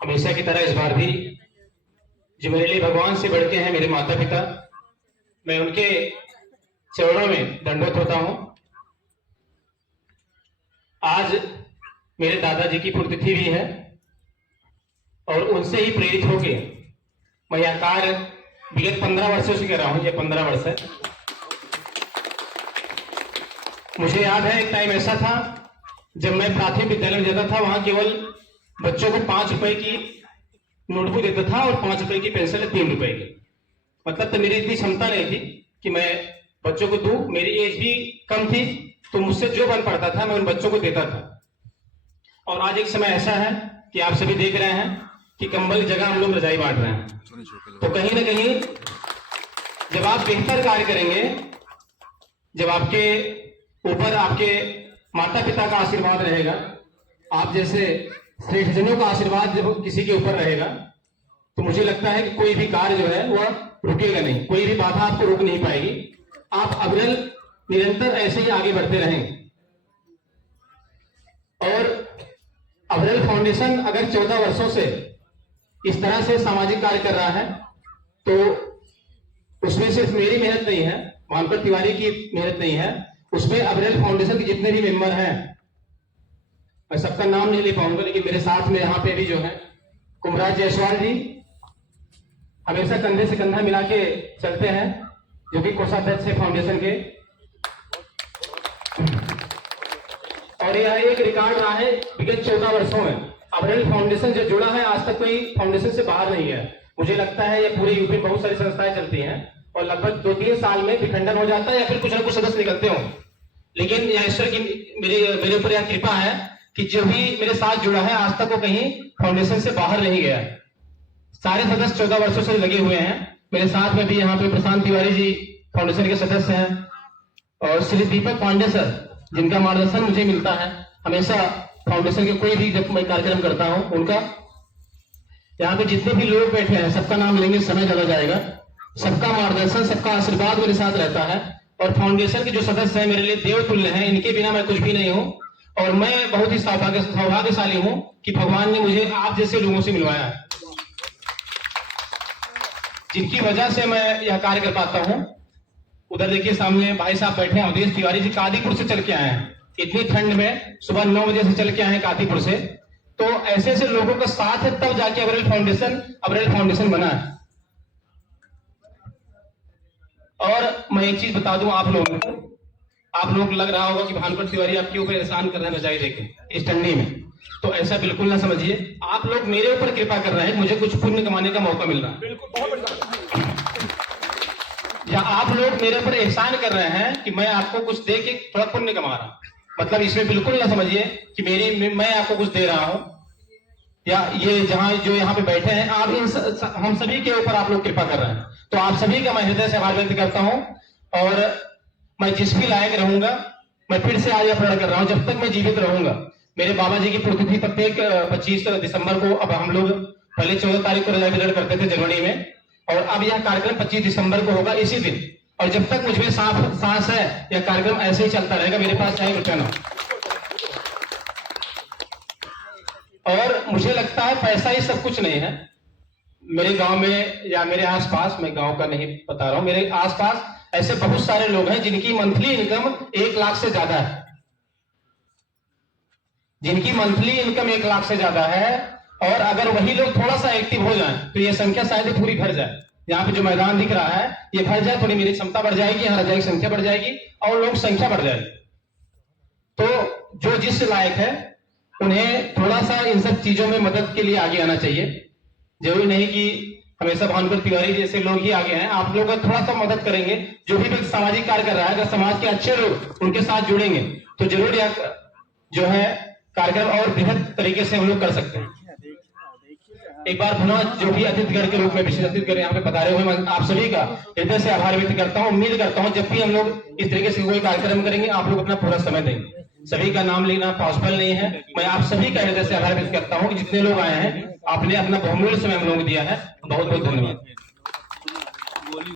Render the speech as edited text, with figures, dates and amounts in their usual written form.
हमेशा की तरह इस बार भी जो मेरे लिए भगवान से बढ़ के हैं मेरे माता पिता, मैं उनके चरणों में दंडवत होता हूं। आज मेरे दादाजी की पुण्यतिथि भी है और उनसे ही प्रेरित होके मैं यह कार्य विगत 15 वर्षों से कर रहा हूं। ये 15 वर्ष है। मुझे याद है एक टाइम ऐसा था जब मैं प्राथमिक विद्यालय में जाता था, वहां केवल बच्चों को 5 रुपए की नोटबुक देता था और 5 रुपए की पेंसिल है 3 रुपए की। मतलब तो मेरी इतनी क्षमता नहीं थी कि मैं बच्चों को दूं। मेरी एज भी कम थी, तो मुझसे जो बन पड़ता था मैं उन बच्चों को देता था। और आज एक समय ऐसा है कि आप सभी देख रहे हैं कि कंबल की जगह हम लोग रजाई बांट रहे हैं। तो कहीं ना कहीं जब आप बेहतर कार्य करेंगे, जब आपके ऊपर आपके माता पिता का आशीर्वाद रहेगा, आप जैसे श्रेष्ठजनों का आशीर्वाद जब किसी के ऊपर रहेगा, तो मुझे लगता है कि कोई भी कार्य जो है वह रुकेगा नहीं, कोई भी बाधा आपको रोक नहीं पाएगी। आप अविरल निरंतर ऐसे ही आगे बढ़ते रहेंगे। और अविरल फाउंडेशन अगर 14 वर्षों से इस तरह से सामाजिक कार्य कर रहा है, तो उसमें सिर्फ मेरी मेहनत नहीं है, भानुकर तिवारी की मेहनत नहीं है, उसमें अविरल फाउंडेशन के जितने भी मेंबर हैं, मैं सबका नाम नहीं ले पाऊंगा, लेकिन मेरे साथ में यहाँ पे भी जो है कुमराज जायसवाल जी हमेशा कंधे से कंधा मिला के चलते हैं, जो कि कोषाध्यक्ष है फाउंडेशन के। और यह एक रिकॉर्ड रहा है विगत 14 वर्षों में। अविरल फाउंडेशन जो जुड़ा है, आज तक कोई फाउंडेशन से बाहर नहीं है। मुझे लगता है ये पूरे यूपी बहुत सारी संस्थाएं चलती हैं और लगभग 2-3 साल में विखंडन हो जाता है या फिर कुछ ना कुछ सदस्य निकलते हो। लेकिन यह ईश्वर की मेरे ऊपर यह कृपा है कि जो भी मेरे साथ जुड़ा है आज तक वो कहीं फाउंडेशन से बाहर नहीं गया। सारे सदस्य 14 वर्षों से लगे हुए हैं। मेरे साथ में भी यहाँ पे प्रशांत तिवारी जी फाउंडेशन के सदस्य हैं, और श्री दीपक पांडे सर, जिनका मार्गदर्शन मुझे मिलता है हमेशा फाउंडेशन के कोई भी जब मैं कार्यक्रम करता हूं उनका। यहाँ पे जितने भी लोग बैठे हैं सबका नाम लेंगे, समय चला जाएगा। सबका मार्गदर्शन, सबका आशीर्वाद मेरे साथ रहता है। और फाउंडेशन के जो सदस्य हैं मेरे लिए देवतुल्य हैं, इनके बिना मैं कुछ भी नहीं हूं। और मैं बहुत ही सौभाग्यशाली हूं कि भगवान ने मुझे आप जैसे लोगों से मिलवाया है, जिनकी वजह से मैं यह कार्य कर पाता हूं। उधर देखिए सामने भाई साहब बैठे हैं, अवधेश तिवारी जी कादीपुर से चल के आए हैं। इतनी ठंड में सुबह 9 बजे से चल के आए हैं कादीपुर से। तो ऐसे ऐसे लोगों का साथ है तब जाके अविरल फाउंडेशन बना है। और मैं एक चीज बता दूं आप लोगों को, आप लोग लग रहा होगा कि भानुकर तिवारी आपके ऊपर एहसान कर रहे हैं रजाई देके इस ठंडी में, तो ऐसा बिल्कुल ना समझिए। आप लोग मेरे ऊपर कृपा कर रहे हैं, मुझे कुछ पुण्य कमाने का मौका मिल रहा है। बिल्कुल, बहुत बढ़िया। या आप लोग मेरे ऊपर एहसान कर रहे हैं कि मैं आपको कुछ दे के थोड़ा पुण्य कमा रहा हूं। मतलब इसमें बिल्कुल ना समझिए कि मैं आपको कुछ दे रहा हूं, या ये जो यहाँ पे बैठे हैं आप हम सभी के ऊपर आप लोग कृपा कर रहे हैं। तो आप सभी का मैं हृदय से आभार व्यक्त करता हूं। और मैं जिस भी लायक रहूंगा, मैं फिर से आज यह प्रण कर रहा हूं, जब तक मैं जीवित रहूंगा। मेरे बाबा जी की पुण्यतिथि प्रत्येक 25 दिसंबर को, अब हम लोग पहले 14 तारीख को रजा वितरण करते थे जनवरी में, और अब यह कार्यक्रम 25 दिसंबर को होगा इसी दिन। और जब तक मुझमें सांस है यह कार्यक्रम ऐसे ही चलता रहेगा, मेरे पास चाहे रुपया ना। और मुझे लगता है पैसा ही सब कुछ नहीं है। मेरे गांव में या मेरे आसपास, मैं गांव का नहीं बता रहा हूं, मेरे आसपास ऐसे बहुत सारे लोग हैं जिनकी मंथली इनकम 1 लाख से ज्यादा है, जिनकी मंथली इनकम 1 लाख से ज्यादा है। और अगर वही लोग थोड़ा सा एक्टिव हो जाएं तो ये संख्या शायद पूरी भर जाए। यहाँ पे जो मैदान दिख रहा है ये भर जाए, थोड़ी मेरी क्षमता बढ़ जाएगी, यहाँ रजाई की संख्या बढ़ जाएगी और लोग संख्या बढ़ जाएगी। तो जो जिस लायक है उन्हें थोड़ा सा इन सब चीजों में मदद के लिए आगे आना चाहिए। जरूरी नहीं कि हमेशा भानुकर तिवारी जैसे लोग ही आगे हैं। आप लोग थोड़ा सा मदद करेंगे, जो भी व्यक्ति सामाजिक कार्य कर रहा है, अगर समाज के अच्छे लोग उनके साथ जुड़ेंगे तो जरूर यह जो है कार्यक्रम और बृहद तरीके से हम लोग कर सकते हैं। एक बार पुनः जो भी अतिथिगण के रूप में विशेष अतिथिगण यहाँ पे पधारे हुए, मैं आप सभी का हृदय से आभार व्यक्त करता हूँ। उम्मीद करता हूँ जब भी हम लोग इस तरीके से कोई कार्यक्रम करेंगे आप लोग अपना पूरा समय देंगे। सभी का नाम लेना पॉसिबल नहीं है, मैं आप सभी का हृदय से आभार व्यक्त करता हूँ कि जितने लोग आए हैं आपने अपना बहुमूल्य समय हम लोग दिया है। बहुत बहुत धन्यवाद।